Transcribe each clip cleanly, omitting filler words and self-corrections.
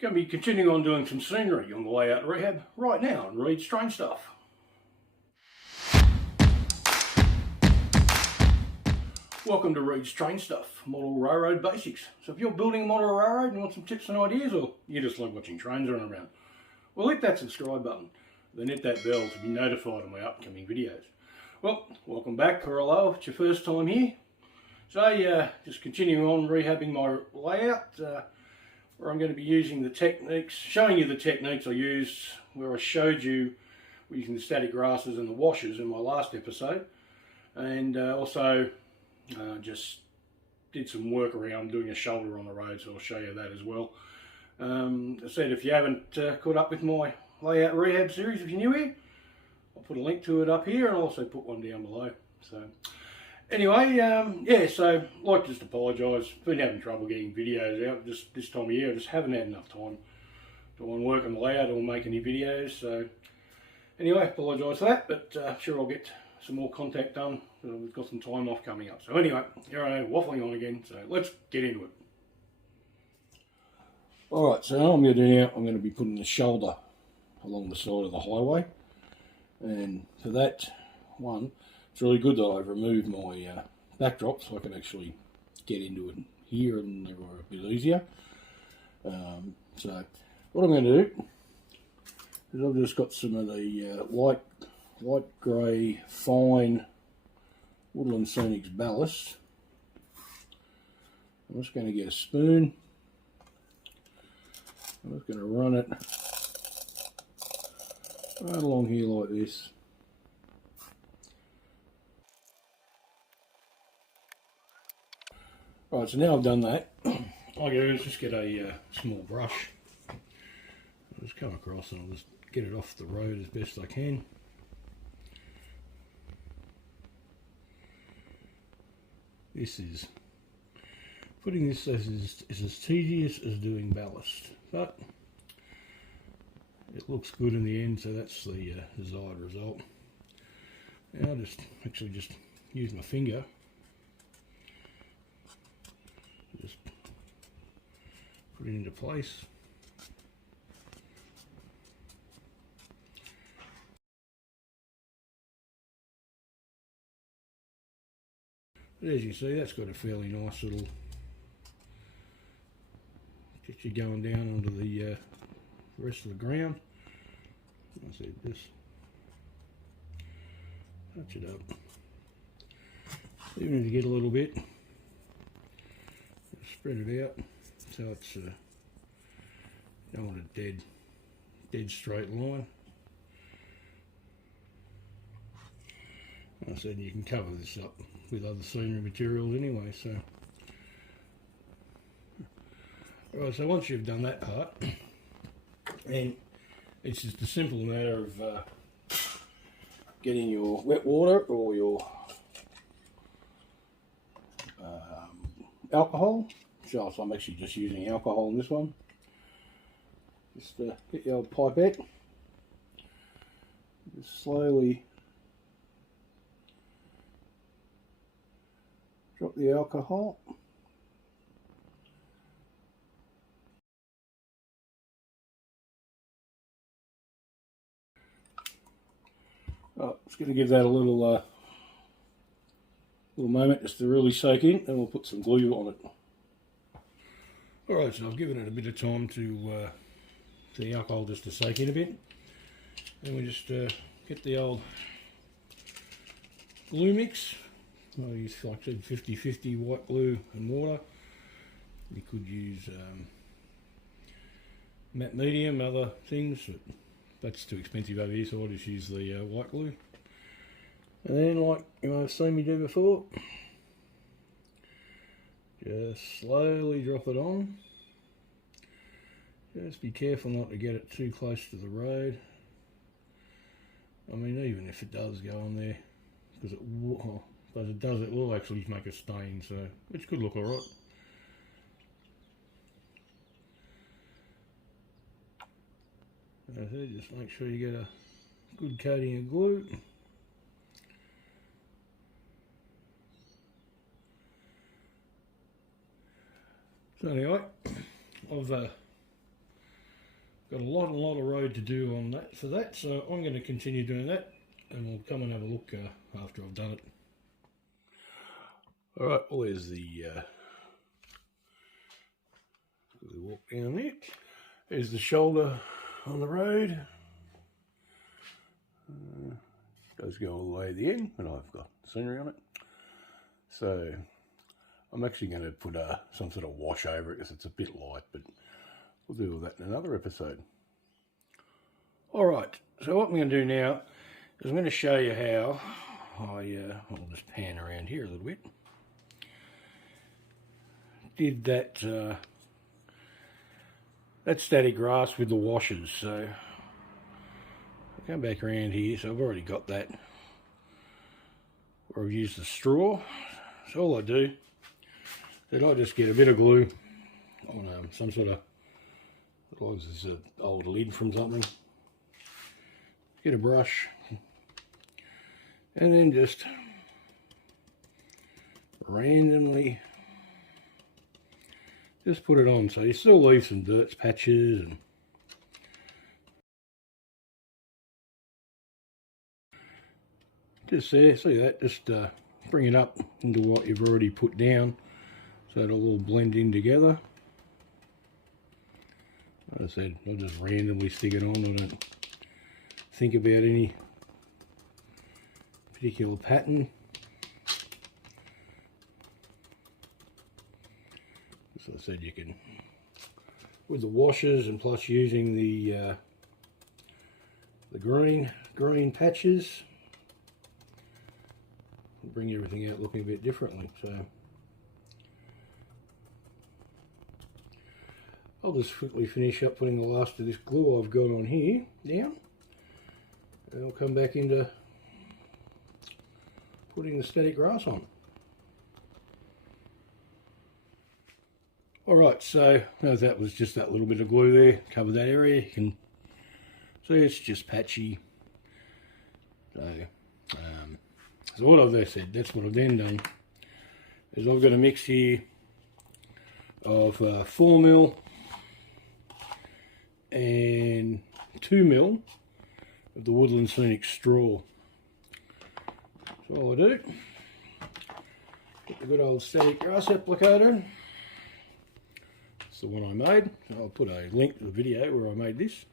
Going to be continuing on doing some scenery on the way out rehab right now on Reid's Strange Stuff. Welcome to Reid's Strange Stuff, model railroad basics. So if you're building a model railroad and want some tips and ideas, or you just like watching trains run around, well, hit that subscribe button, then hit that bell to be notified of my upcoming videos. Well, welcome back, or hello, it's your first time here. So just continuing on rehabbing my layout, where I'm going to be using the techniques, showing you the techniques I used where I showed you using the static grasses and the washers in my last episode, and also just did some work around doing a shoulder on the road, so I'll show you that as well. As I said, if you haven't caught up with my layout rehab series, if you're new here, I'll put a link to it up here and I'll also put one down below. So anyway, yeah, so I'd like to just apologise. Been having trouble getting videos out just this time of year. I just haven't had enough time to work on the layout or make any videos. So anyway, apologise for that, but sure I'll get some more content done. We've got some time off coming up. So anyway, here I am waffling on again. So let's get into it. Alright, so now I'm going to do now, I'm going to be putting the shoulder along the side of the highway. And for that one, it's really good that I've removed my backdrop so I can actually get into it here and they're a bit easier. So what I'm going to do is I've just got some of the light grey fine Woodland Scenics ballast. I'm just going to get a spoon. I'm just going to run it right along here like this. Right, so now I've done that, all I do is just get a small brush. I'll just come across and I'll just get it off the road as best I can. Putting this is as tedious as doing ballast, but it looks good in the end, so that's the desired result. Now I'll just use my finger. Just put it into place. But as you see, that's got a fairly nice little, get you going down onto the rest of the ground. I said just touch it up. Even if you get a little bit, spread it out so it's you don't want a dead straight line. I said you can cover this up with other scenery materials anyway. So right, so once you've done that part, and it's just a simple matter of getting your wet water or your alcohol. So I'm actually just using alcohol in this one. Just get your old pipette. Just slowly drop the alcohol. Oh, just going to give that a little moment just to really soak in, and we'll put some glue on it. Alright, so I've given it a bit of time to the alcohol just to soak in a bit. And we just get the old glue mix. I use, like I said, 50-50 white glue and water. You could use matte medium, other things, but that's too expensive over here, so I'll just use the white glue. And then, like you might have seen me do before, just slowly drop it on. Just be careful not to get it too close to the road. I mean, even if it does go on there, because it will, but it does, it will actually make a stain, so which could look alright. As I said, just make sure you get a good coating of glue. So anyway, I've Got a lot of road to do on that for that, so I'm going to continue doing that, and we'll come and have a look after I've done it. Alright, well there's the walk down there. There's the shoulder on the road. Does go all the way to the end, and I've got scenery on it. So I'm actually going to put some sort of wash over it because it's a bit light, but we'll do all that in another episode. Alright, so what I'm going to do now is I'm going to show you how I'll just pan around here a little bit. Did that static grass with the washers. So I'll come back around here. So I've already got that where I've used the straw. So all I do is I just get a bit of glue on some sort of, like this is an old lid from something. Get a brush and then just randomly just put it on. So you still leave some dirt patches and just there, see that, just bring it up into what you've already put down so it'll all blend in together. Like I said, I'll just randomly stick it on. I don't think about any particular pattern. As I said, you can, with the washers and plus using the green patches, bring everything out looking a bit differently. So I'll just quickly finish up putting the last of this glue I've got on here down, and I'll come back into putting the static grass on. Alright, so that was just that little bit of glue there, cover that area. You can see it's just patchy. So what I've said, that's what I've then done, is I've got a mix here of 4mm and 2mm of the Woodland Scenic straw. So all I do, get the good old static grass applicator. It's the one I made. I'll put a link to the video where I made this.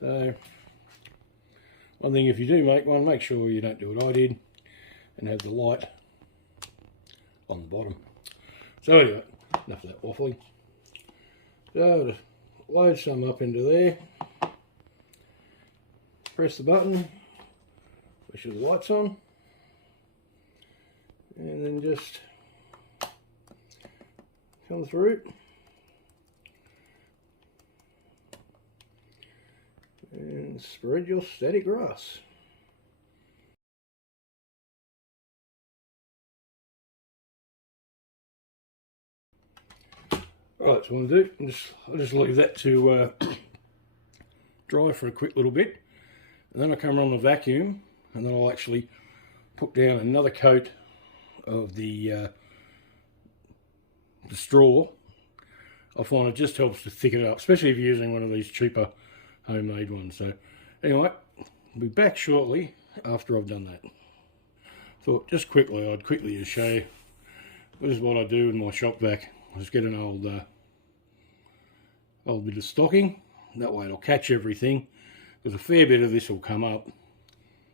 So one thing, if you do make one, make sure you don't do what I did and have the light on the bottom. So anyway, enough of that waffling. So to load some up into there, press the button, make sure the light's on, and then just come through and spread your static grass. Alright, so what I'll do, I'll just leave that to dry for a quick little bit, and then I'll come on the vacuum, and then I'll actually put down another coat of the straw. I find it just helps to thicken it up, especially if you're using one of these cheaper homemade ones. So anyway, I'll be back shortly after I've done that. Thought just quickly, I'd quickly just show you, this is what I do in my shop vac. I just get an old bit of stocking, that way it'll catch everything, because a fair bit of this will come up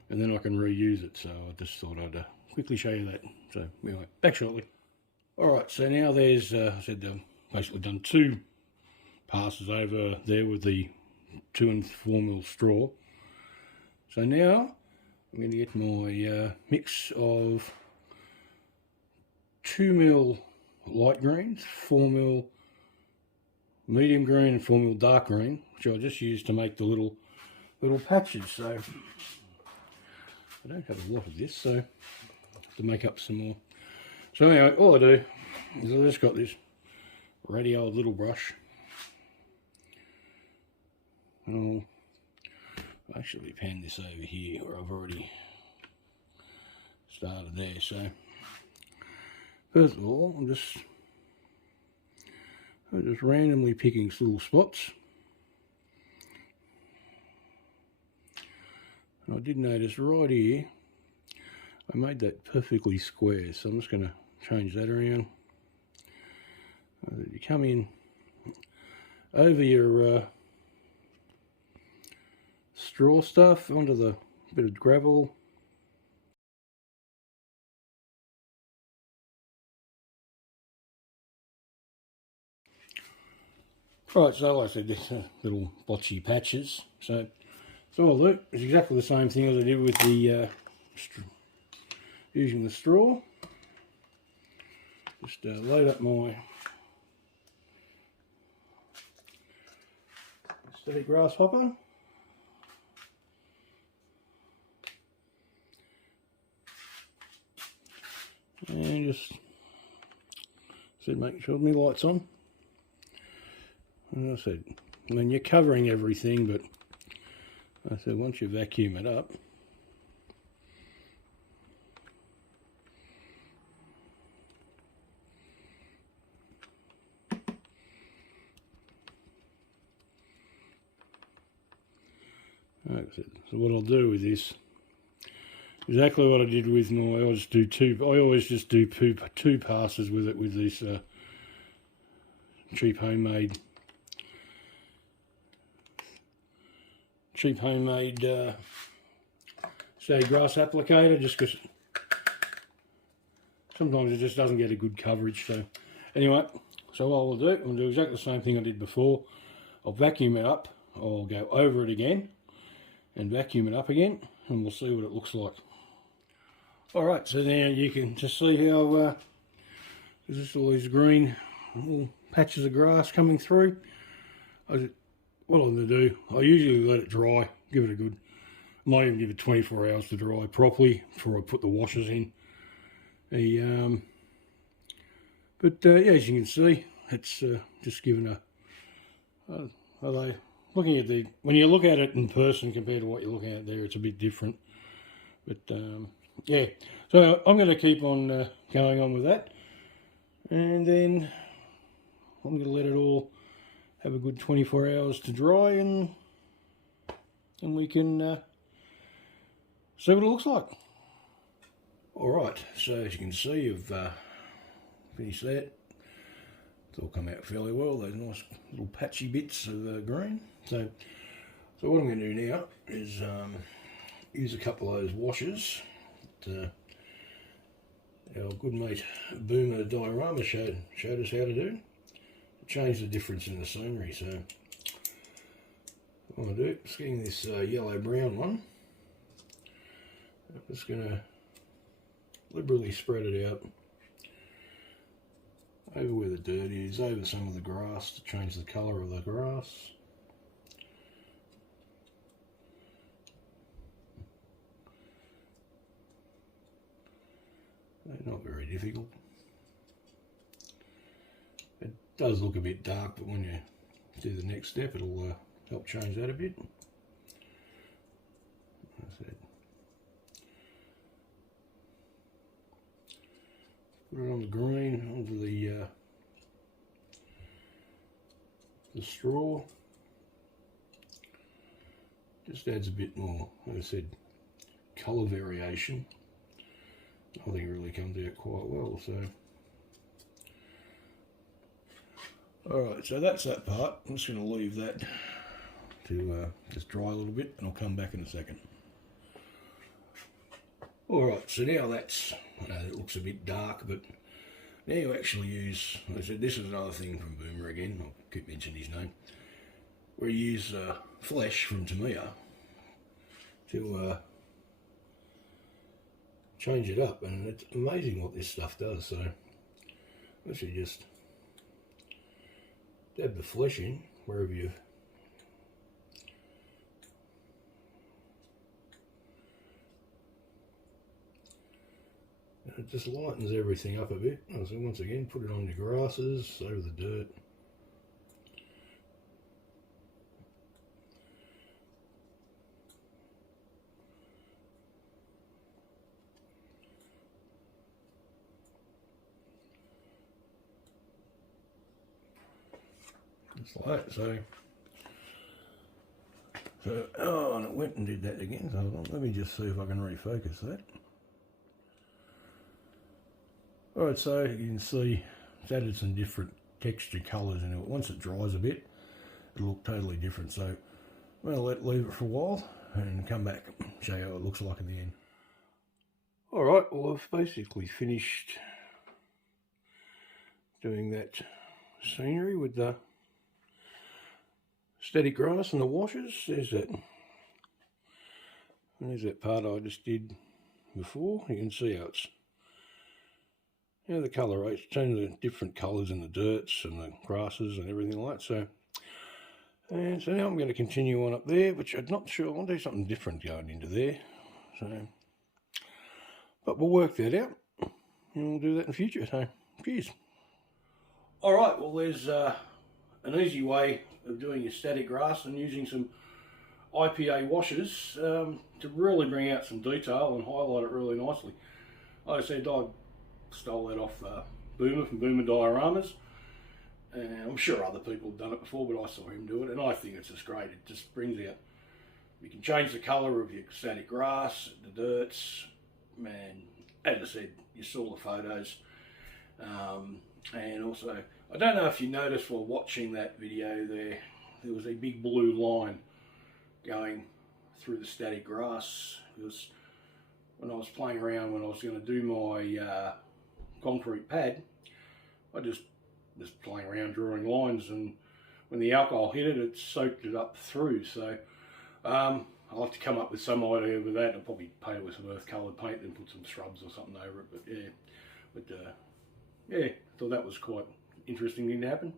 and then I can reuse it. So I just thought I'd quickly show you that. So anyway, back shortly. Alright, so now there's, I said I've basically done 2 passes over there with the 2 and 4mm straw. So now I'm going to get my mix of 2mm light greens, 4mm medium green and 4mm dark green, which I just use to make the little patches. So I don't have a lot of this, so I have to make up some more. So anyway, all I do is I just got this ratty old little brush. I'll actually pan this over here where I've already started there. So first of all, I'm just randomly picking little spots And I did notice right here, I made that perfectly square, so I'm just going to change that around. You come in over your straw stuff onto the bit of gravel. Right, so like I said, these little blotchy patches. So all I'll do is exactly the same thing as I did with the using the straw. Just load up my steady grasshopper. And just make sure my light's on. And I said, I mean, you're covering everything, but I said once you vacuum it up, like I said, so what I'll do with this, exactly what I did with my, I always just do two passes with it with this cheap homemade say grass applicator, just because sometimes it just doesn't get a good coverage. So anyway, so what I'll do, I'll do exactly the same thing I did before. I'll vacuum it up, I'll go over it again and vacuum it up again, and we'll see what it looks like. Alright, so now you can just see how there's just all these green little patches of grass coming through. What I'm going to do, I usually let it dry, give it a good, I might even give it 24 hours to dry properly before I put the washers in. Yeah, as you can see, it's just given looking at when you look at it in person compared to what you're looking at there, it's a bit different. But yeah, so I'm going to keep on going on with that, and then I'm going to let it all have a good 24 hours to dry, and we can see what it looks like. Alright, so as you can see, you've finished that. It's all come out fairly well, those nice little patchy bits of green. So what I'm going to do now is use a couple of those washers that our good mate Boomer Diorama showed us how to do. Change the difference in the scenery. So what I'm going to do is getting this yellow-brown one. I'm just going to liberally spread it out over where the dirt is, over some of the grass to change the colour of the grass. They're not very difficult. It does look a bit dark, but when you do the next step, it'll help change that a bit. That's it. Put it on the green, onto the straw. Just adds a bit more, like I said, colour variation. I think it really comes out quite well. So, alright, so that's that part. I'm just going to leave that to just dry a little bit, and I'll come back in a second. Alright, so now that's, it looks a bit dark, but now you actually use, like I said, this is another thing from Boomer again, I'll keep mentioning his name, where you use flesh from Tamiya to change it up, and it's amazing what this stuff does. So actually just dab the flesh in wherever you've it just lightens everything up a bit. So once again, put it on your grasses, over the dirt. Just like that. So So, oh, and it went and did that again. So let me just see if I can refocus that. Alright, so you can see it's added some different texture colours into it. Once it dries a bit, it'll look totally different. So I'm going to leave it for a while and come back and show you how it looks like in the end. Alright, well I've basically finished doing that scenery with the static grass and the washers. There's that part I just did before. You can see how it's, you know, the coloration, change the different colours in the dirts and the grasses and everything like that. So now I'm going to continue on up there, which I'm not sure. I want to do something different going into there. So, but we'll work that out and we'll do that in the future. So, cheers. All right. Well, there's an easy way of doing your static grass and using some IPA washers to really bring out some detail and highlight it really nicely. Like I said, I stole that off Boomer from Boomer Dioramas, and I'm sure other people have done it before, but I saw him do it, and I think it's just great. It just brings out, you can change the colour of your static grass, the dirts, man, as I said, you saw the photos, and also, I don't know if you noticed while watching that video there was a big blue line going through the static grass. It was when I was playing around, when I was going to do my concrete pad, I just was playing around drawing lines, and when the alcohol hit it, it soaked it up through. So I'll have to come up with some idea with that. I'll probably paint it with some earth coloured paint and put some shrubs or something over it. But yeah, I thought that was quite interesting thing to happen.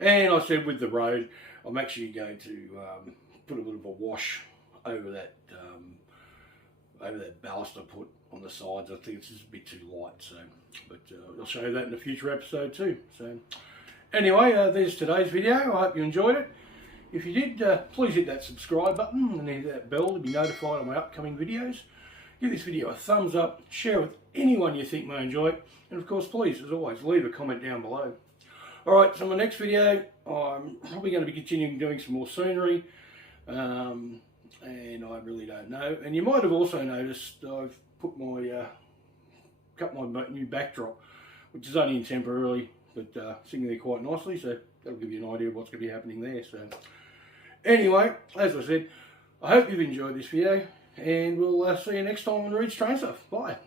And I said with the road, I'm actually going to put a little bit of a wash over that ballast I put on the sides. I think it's just a bit too light, so, but I'll show you that in a future episode too. So anyway, there's today's video. I hope you enjoyed it. If you did, please hit that subscribe button and hit that bell to be notified of my upcoming videos. Give this video a thumbs up, share with anyone you think may enjoy it, and of course, please, as always, leave a comment down below. Alright, so my next video, I'm probably going to be continuing doing some more scenery, and I really don't know. And you might have also noticed I've put my, cut my new backdrop, which is only in temporarily, but sitting there quite nicely, so that'll give you an idea of what's going to be happening there. So anyway, as I said, I hope you've enjoyed this video, and we'll see you next time on Reid's Train Stuff. Bye.